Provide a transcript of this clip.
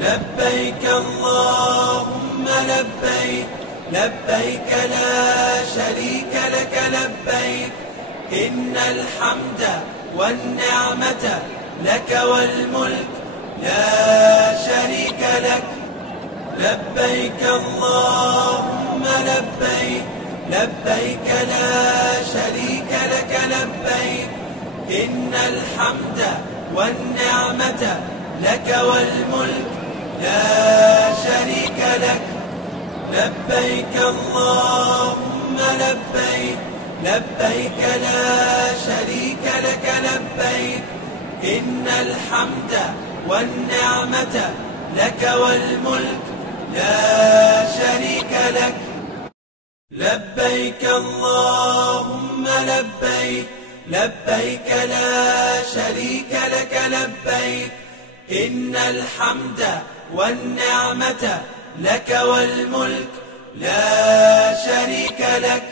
لبيك اللهم لبيك، لبيك لا شريك لك لبيك، إن الحمد والنعمة لك والملك لا شريك لك. لبيك اللهم لبيك، لبيك لا شريك لك لبيك، إن الحمد والنعمة لك والملك لا شريك لك. لبيك اللهم لبيك، لبيك لا شريك لك لبيك، إن الحمد والنعمة لك والملك لا شريك لك. لبيك اللهم لبيك، لبيك لا شريك لك لبيك، إن الحمد والنعمة لك والملك لا شريك لك.